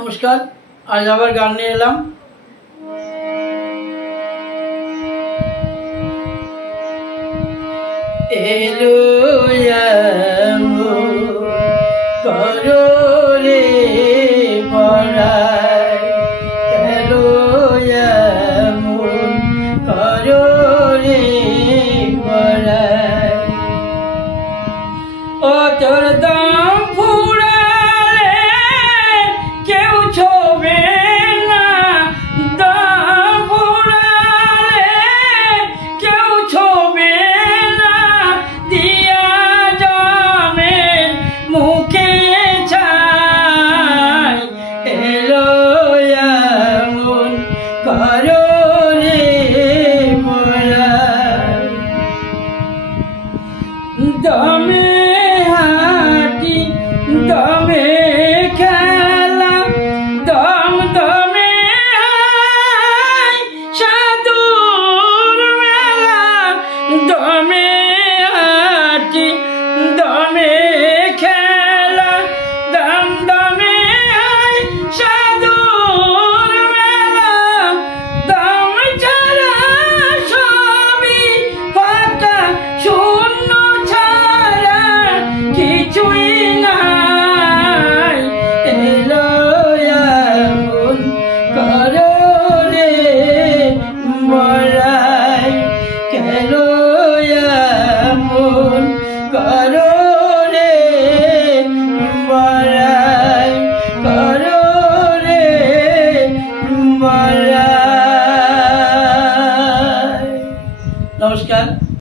নমস্কার, আজ আবার গান নিয়ে এলাম। এলো করো রে পড়াই, এলো করো রে পড়াই। ও তোর দাম ফুরালে কেউ ছোবে না, দাম ফুরালে কেউ ছোবে না, দিয়া জমের মুখে ছাই। এলো এমন করো রে পড়াই। দমে হাঁটি দমে খেলা, দম দমে সাধুর মেলা, দমে হাঁটি দমে খেলা, দম দমে সাধুর মেলা, দম ছাড়া সবই ফাঁকা শূন্য ছাড়া কিছুই নাই। এলো এমন করো রে বড়াই, কেন এমন করো